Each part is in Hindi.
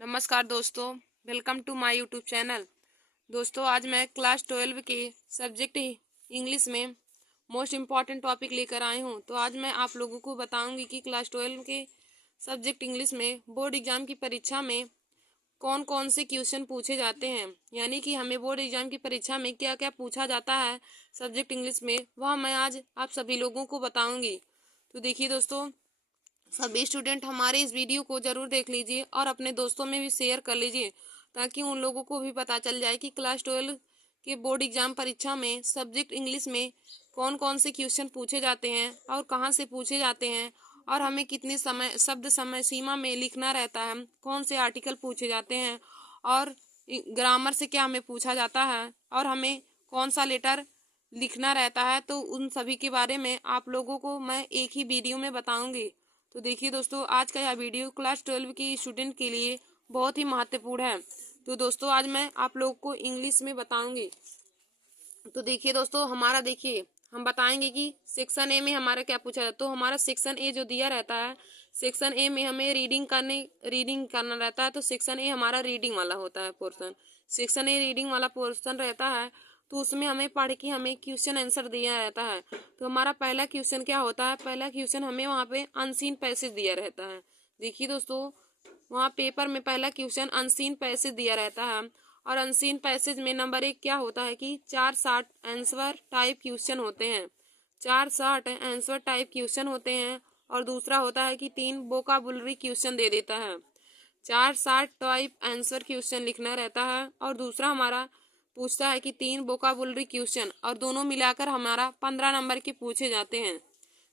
नमस्कार दोस्तों, welcome to my YouTube channel. दोस्तों, आज मैं क्लास 12 के सब्जेक्ट इंग्लिश में मोस्ट इम्पॉर्टेंट टॉपिक लेकर आई हूँ। तो आज मैं आप लोगों को बताऊंगी कि क्लास 12 के सब्जेक्ट इंग्लिश में बोर्ड एग्जाम की परीक्षा में कौन कौन से क्वेश्चन पूछे जाते हैं, यानी कि हमें बोर्ड एग्जाम की परीक्षा में क्या क्या पूछा जाता है सब्जेक्ट इंग्लिश में, वह मैं आज आप सभी लोगों को बताऊँगी। तो देखिए दोस्तों, सभी स्टूडेंट हमारे इस वीडियो को जरूर देख लीजिए और अपने दोस्तों में भी शेयर कर लीजिए, ताकि उन लोगों को भी पता चल जाए कि क्लास 12 के बोर्ड एग्जाम परीक्षा में सब्जेक्ट इंग्लिश में कौन कौन से क्वेश्चन पूछे जाते हैं और कहां से पूछे जाते हैं, और हमें कितनी समय सीमा में लिखना रहता है, कौन से आर्टिकल पूछे जाते हैं, और ग्रामर से क्या हमें पूछा जाता है, और हमें कौन सा लेटर लिखना रहता है। तो उन सभी के बारे में आप लोगों को मैं एक ही वीडियो में बताऊंगी। तो देखिए दोस्तों, आज का यह वीडियो क्लास 12 की स्टूडेंट के लिए बहुत ही महत्वपूर्ण है। तो दोस्तों, आज मैं आप लोगों को इंग्लिश में बताऊंगी। तो देखिए दोस्तों, हम बताएंगे कि सेक्शन ए में हमारा क्या पूछा जाता है। तो हमारा सेक्शन ए जो दिया रहता है, सेक्शन ए में हमें रीडिंग करना रहता है। तो सेक्शन ए हमारा रीडिंग वाला होता है पोर्शन। सेक्शन ए रीडिंग वाला पोर्शन रहता है, तो उसमें हमें पढ़ के हमें क्वेश्चन आंसर दिया रहता है। तो हमारा पहला क्वेश्चन क्या होता है, पहला क्वेश्चन हमें वहाँ पे अनसीन पैसेज दिया रहता है। देखिए दोस्तों, वहाँ पेपर में पहला क्वेश्चन अनसीन पैसेज दिया रहता है, और अनसीन पैसेज में नंबर 1 क्या होता है कि 4 शॉर्ट आंसर टाइप क्वेश्चन होते हैं। 4 शॉर्ट आंसर टाइप क्वेश्चन होते हैं, और दूसरा होता है कि 3 वोकाबुलरी क्वेश्चन दे देता है। 4 शॉर्ट टाइप आंसर क्वेश्चन लिखना रहता है, और दूसरा हमारा पूछता है कि 3 वोकाबुलरी क्वेश्चन, और दोनों मिलाकर हमारा 15 नंबर के पूछे जाते हैं।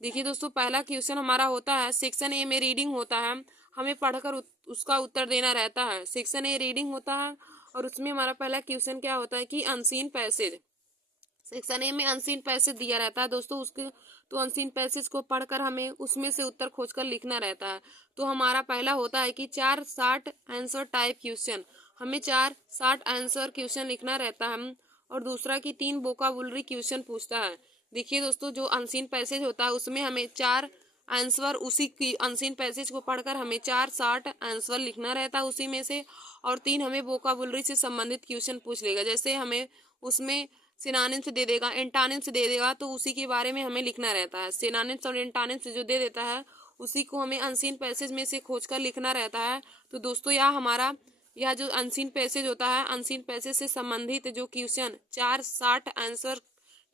देखिए दोस्तों, पहला क्वेश्चन हमारा होता है, सेक्शन ए में रीडिंग होता है, हमें पढ़कर उसका उत्तर देना रहता है। सेक्शन ए रीडिंग होता है, और उसमें हमारा पहला क्वेश्चन क्या होता है कि अनसीन पैसेज। सेक्शन ए में अनसीन पैसेज दिया रहता है दोस्तों, उसके तो अनसीन पैसेज को पढ़कर हमें उसमें से उत्तर खोजकर लिखना रहता है। तो हमारा पहला होता है कि 4 शॉर्ट आंसर टाइप क्वेश्चन, हमें 4 शॉर्ट आंसर क्वेश्चन लिखना रहता है, और दूसरा कि 3 वोकाबुलरी क्वेश्चन पूछता है। देखिए दोस्तों, जो अनसीन पैसेज होता है उसमें हमें 4 आंसर, उसी की अनसीन पैसेज को पढ़कर हमें 4 शॉर्ट आंसर लिखना रहता है उसी में से, और 3 हमें वोकाबुलरी से संबंधित क्वेश्चन पूछ लेगा। जैसे हमें उसमें सिनोनिम्स दे देगा, एंटोनिम्स दे देगा, तो उसी के बारे में हमें लिखना रहता है। सिनोनिम्स और एंटोनिम्स जो दे देता है उसी को हमें अनसीन पैसेज में से खोजकर लिखना रहता है। तो दोस्तों, यह जो अनसीन पैसेज होता है, अनसीन पैसेज से संबंधित जो question 4 short answer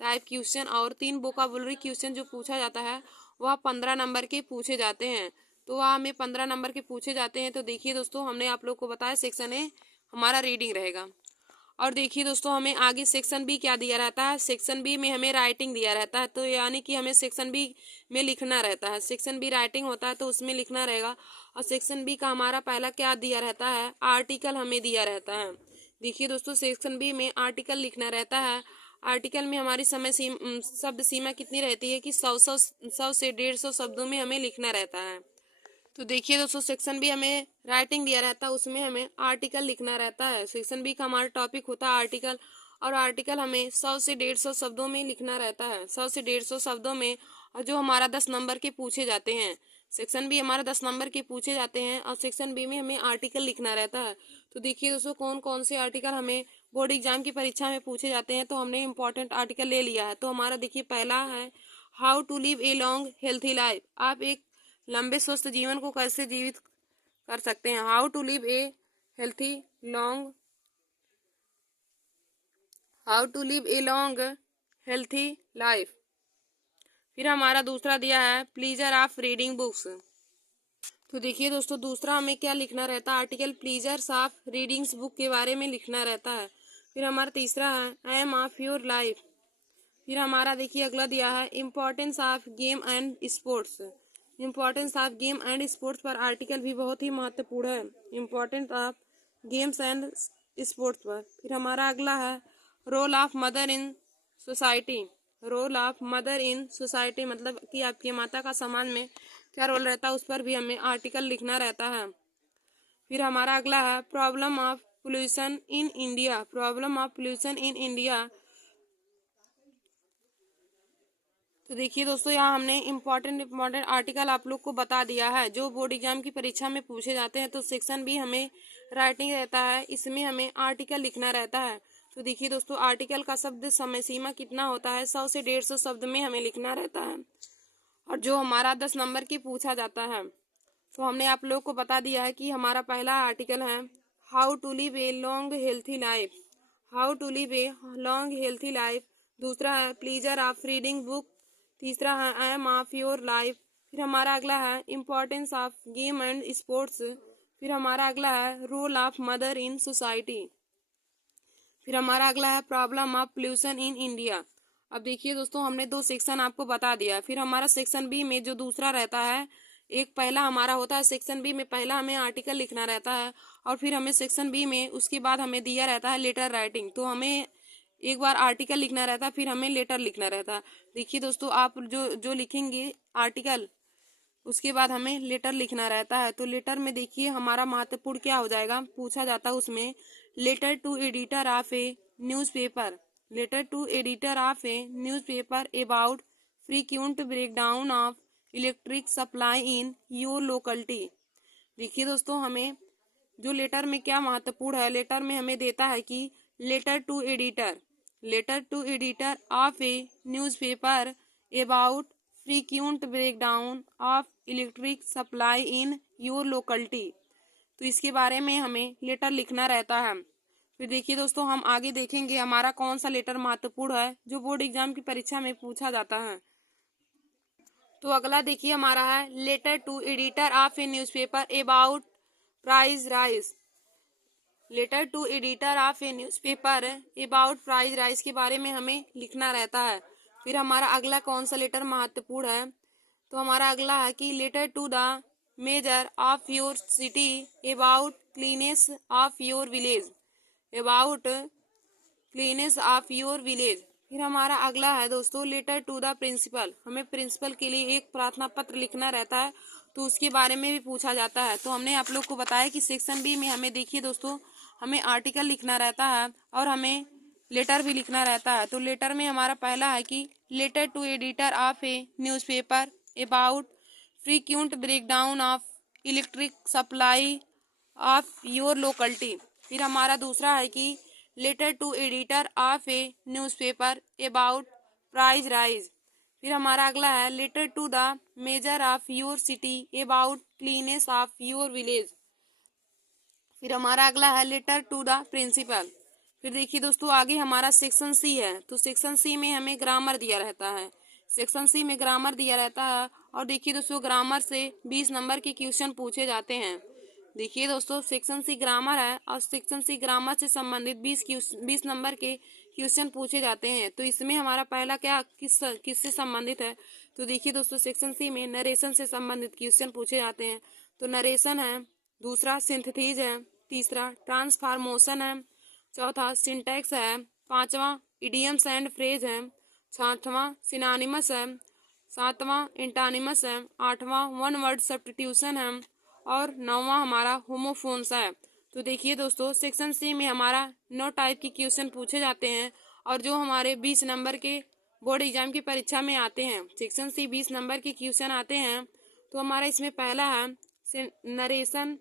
type question और 3 वोकाबुलरी क्वेश्चन जो पूछा जाता है, वह 15 नंबर के पूछे जाते हैं। तो वह हमें 15 नंबर के पूछे जाते हैं। तो देखिए दोस्तों, हमने आप लोग को बताया सेक्शन ए हमारा रीडिंग रहेगा। और देखिए दोस्तों, हमें आगे सेक्शन बी क्या दिया रहता है, सेक्शन बी में हमें राइटिंग दिया रहता है। तो यानी कि हमें सेक्शन बी में लिखना रहता है। सेक्शन बी राइटिंग होता है, तो उसमें लिखना रहेगा। और सेक्शन बी का हमारा पहला क्या दिया रहता है, आर्टिकल हमें दिया रहता है। देखिए दोस्तों, सेक्शन बी में आर्टिकल लिखना रहता है। आर्टिकल में हमारी शब्द सीमा कितनी रहती है कि 100 से 150 शब्दों में हमें लिखना रहता है। तो देखिए दोस्तों, सेक्शन बी हमें राइटिंग दिया रहता है, उसमें हमें आर्टिकल लिखना रहता है। सेक्शन बी का हमारा टॉपिक होता है आर्टिकल, और आर्टिकल हमें 100 से 150 शब्दों में लिखना रहता है। 100 से 150 शब्दों में, और जो हमारा 10 नंबर के पूछे जाते हैं। सेक्शन बी हमारा 10 नंबर के पूछे जाते हैं, और सेक्शन बी में हमें आर्टिकल लिखना रहता है। तो देखिए दोस्तों, कौन कौन से आर्टिकल हमें बोर्ड एग्जाम की परीक्षा में पूछे जाते हैं। तो हमने इंपॉर्टेंट आर्टिकल ले लिया है। तो हमारा देखिए पहला है, how to live a long healthy life. आप एक लंबे स्वस्थ जीवन को कैसे जीवित कर सकते हैं। Healthy long how to live a long healthy life. फिर हमारा दूसरा दिया है, प्लीजर ऑफ रीडिंग बुक्स। तो देखिए दोस्तों, दूसरा हमें क्या लिखना रहता है, article pleasures of readings book के बारे में लिखना रहता है। फिर हमारा तीसरा है, एम ऑफ योर लाइफ। फिर हमारा देखिए अगला दिया है, importance of game and sports. Importance of game and sports पर आर्टिकल भी बहुत ही महत्वपूर्ण है, importance of games and sports पर। फिर हमारा अगला है, role of mother in society. Role of mother in society मतलब कि आपकी माता का समाज में क्या रोल रहता है, उस पर भी हमें आर्टिकल लिखना रहता है। फिर हमारा अगला है, problem of pollution in India. Problem of pollution in India. तो देखिए दोस्तों, यहाँ हमने इम्पोर्टेंट आर्टिकल आप लोग को बता दिया है जो बोर्ड एग्जाम की परीक्षा में पूछे जाते हैं। तो सेक्शन बी हमें राइटिंग रहता है, इसमें हमें आर्टिकल लिखना रहता है। तो देखिए दोस्तों, आर्टिकल का शब्द समय सीमा कितना होता है, 100 से 150 शब्द में हमें लिखना रहता है, और जो हमारा 10 नंबर की पूछा जाता है। तो हमने आप लोग को बता दिया है कि हमारा पहला आर्टिकल है how to live a long healthy life, how to live a long healthy life. दूसरा है प्लीजर ऑफ रीडिंग बुक। तीसरा है aim of your life. फिर हमारा अगला है importance of game and sports. फिर हमारा अगला है role of mother in society. फिर हमारा अगला है problem of pollution in India. अब देखिए दोस्तों, हमने 2 सेक्शन आपको बता दिया। फिर हमारा सेक्शन बी में जो दूसरा रहता है, एक पहला हमारा होता है सेक्शन बी में, पहला हमें आर्टिकल लिखना रहता है, और फिर हमें सेक्शन बी में उसके बाद हमें दिया रहता है लेटर राइटिंग। तो हमें एक बार आर्टिकल लिखना रहता है, फिर हमें लेटर लिखना रहता है। देखिए दोस्तों, आप जो जो लिखेंगे आर्टिकल, उसके बाद हमें लेटर लिखना रहता है। तो लेटर में देखिए हमारा महत्वपूर्ण क्या हो जाएगा, पूछा जाता है उसमें letter to editor of a newspaper, letter to editor of a newspaper about frequent breakdown of electric supply in your locality. देखिए दोस्तों, हमें जो लेटर में क्या महत्वपूर्ण है, लेटर में हमें देता है कि letter to editor, letter to editor of a newspaper about frequent breakdown of electric supply in your locality. तो इसके बारे में हमें लेटर लिखना रहता है। फिर देखिए दोस्तों, हम आगे देखेंगे हमारा कौन सा लेटर महत्वपूर्ण है जो बोर्ड एग्जाम की परीक्षा में पूछा जाता है। तो अगला देखिए हमारा है letter to editor of a newspaper about price rise, letter to editor of a newspaper about price rise के बारे में हमें लिखना रहता है। फिर हमारा अगला कौन सा लेटर महत्वपूर्ण है, तो हमारा अगला है कि letter to the major of your city about cleanliness of your village, about cleanliness of your village. फिर हमारा अगला है दोस्तों लेटर टू द प्रिंसिपल, हमें प्रिंसिपल के लिए एक प्रार्थना पत्र लिखना रहता है, तो उसके बारे में भी पूछा जाता है। तो हमने आप लोग को बताया कि सेक्शन बी में हमें देखिए दोस्तों, हमें आर्टिकल लिखना रहता है और हमें लेटर भी लिखना रहता है। तो लेटर में हमारा पहला है कि letter to editor of a newspaper about frequent breakdown of electric supply of your locality. फिर हमारा दूसरा है कि letter to editor of a newspaper about price rise. फिर हमारा अगला है letter to the major of your city about cleanliness of your village. फिर हमारा अगला है लेटर टू द प्रिंसिपल। फिर देखिए दोस्तों, आगे हमारा सेक्शन सी है। तो सेक्शन सी में हमें ग्रामर दिया रहता है, सेक्शन सी में ग्रामर दिया रहता है। और देखिए दोस्तों, ग्रामर से 20 नंबर के क्वेश्चन पूछे जाते हैं। देखिए दोस्तों, सेक्शन सी ग्रामर है और सेक्शन सी ग्रामर से संबंधित 20 नंबर के क्वेश्चन पूछे जाते हैं। तो इसमें हमारा पहला क्या किससे संबंधित है, तो देखिए दोस्तों, सेक्शन सी में नरेशन से संबंधित क्वेश्चन पूछे जाते हैं। तो नरेशन है, दूसरा सिंथेसिस है, तीसरा ट्रांसफॉर्मेशन है, चौथा सिंटैक्स है, पांचवा इडियम्स एंड फ्रेज है, छठवां सिनोनिमस है, सातवां एंटोनिमस है, आठवां वन वर्ड सब्स्टिट्यूशन है, और नौवां हमारा होमोफोन्स है। तो देखिए दोस्तों, सेक्शन सी में हमारा 9 टाइप के क्वेश्चन पूछे जाते हैं और जो हमारे 20 नंबर के बोर्ड एग्जाम की परीक्षा में आते हैं। सेक्शन सी 20 नंबर के क्वेश्चन आते हैं। तो हमारा इसमें पहला है नरेशन,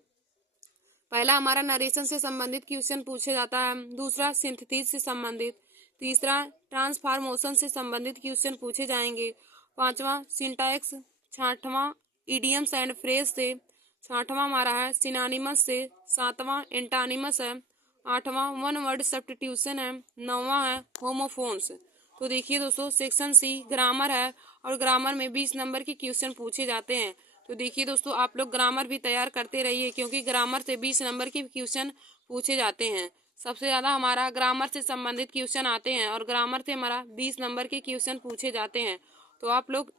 पहला हमारा नरेशन से संबंधित क्वेश्चन पूछे जाता है, दूसरा सिंथेसिस से संबंधित, तीसरा ट्रांसफॉर्मेशन से संबंधित क्वेश्चन पूछे जाएंगे, पांचवा सिंटैक्स, छठवां इडियम्स एंड फ्रेज से, छठवां हमारा है सिनोनिमस से, सातवां एंटोनिमस है, आठवां वन वर्ड सब्स्टिट्यूशन है, नौवां है होमोफोन्स। तो देखिए दोस्तों, सेक्शन सी ग्रामर है और ग्रामर में 20 नंबर के क्वेश्चन पूछे जाते हैं। तो देखिए दोस्तों, आप लोग ग्रामर भी तैयार करते रहिए क्योंकि ग्रामर से 20 नंबर के क्वेश्चन पूछे जाते हैं। सबसे ज़्यादा हमारा ग्रामर से संबंधित क्वेश्चन आते हैं और ग्रामर से हमारा 20 नंबर के क्वेश्चन पूछे जाते हैं। तो आप लोग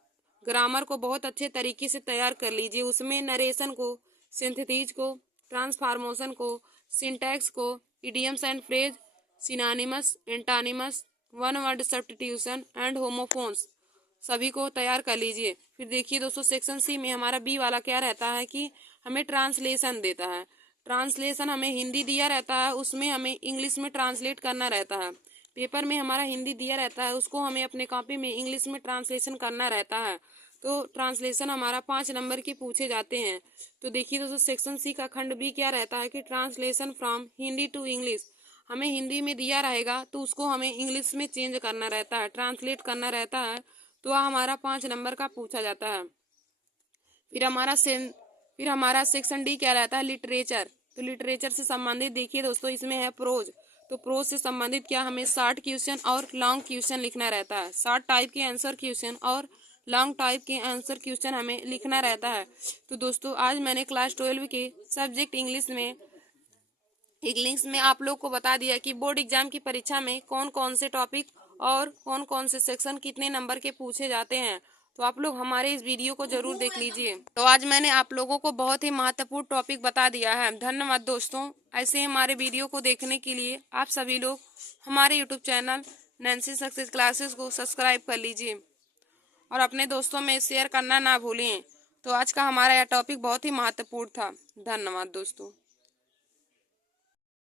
ग्रामर को बहुत अच्छे तरीके से तैयार कर लीजिए। उसमें नरेशन को, सिंथेसिस को, ट्रांसफॉर्मेशन को, सिंटैक्स को, idioms and phrase, synonymous, antonymous, one word substitution and homophones सभी को तैयार कर लीजिए। फिर देखिए दोस्तों, सेक्शन सी में हमारा बी वाला क्या रहता है कि हमें ट्रांसलेशन देता है। ट्रांसलेशन हमें हिंदी दिया रहता है, उसमें हमें इंग्लिश में ट्रांसलेट करना रहता है। पेपर में हमारा हिंदी दिया रहता है, उसको हमें अपने कॉपी में इंग्लिश में ट्रांसलेशन करना रहता है। तो ट्रांसलेशन हमारा 5 नंबर के पूछे जाते हैं। तो देखिए दोस्तों, सेक्शन सी का खंड बी क्या रहता है कि translation from Hindi to English. हमें हिंदी में दिया रहेगा तो उसको हमें इंग्लिश में चेंज करना रहता है, ट्रांसलेट करना रहता है। तो वह हमारा 5 नंबर का पूछा जाता है। फिर हमारा सेक्शन डी क्या रहता है, लिटरेचर। तो लिटरेचर से संबंधित देखिए दोस्तों, इसमें है प्रोज। तो प्रोज से संबंधित क्या हमें शॉर्ट क्वेश्चन और लॉन्ग क्वेश्चन लिखना रहता है। शॉर्ट टाइप के आंसर क्वेश्चन और लॉन्ग टाइप के आंसर क्वेश्चन हमें लिखना रहता है। तो दोस्तों, आज मैंने क्लास 12 के सब्जेक्ट इंग्लिश में आप लोग को बता दिया कि बोर्ड एग्जाम की परीक्षा में कौन कौन से टॉपिक और कौन कौन से सेक्शन कितने नंबर के पूछे जाते हैं। तो आप लोग हमारे इस वीडियो को जरूर देख लीजिए। तो आज मैंने आप लोगों को बहुत ही महत्वपूर्ण टॉपिक बता दिया है। धन्यवाद दोस्तों। ऐसे हमारे वीडियो को देखने के लिए आप सभी लोग हमारे YouTube channel Nancy success classes को सब्सक्राइब कर लीजिए और अपने दोस्तों में शेयर करना ना भूलें। तो आज का हमारा यह टॉपिक बहुत ही महत्वपूर्ण था। धन्यवाद दोस्तों।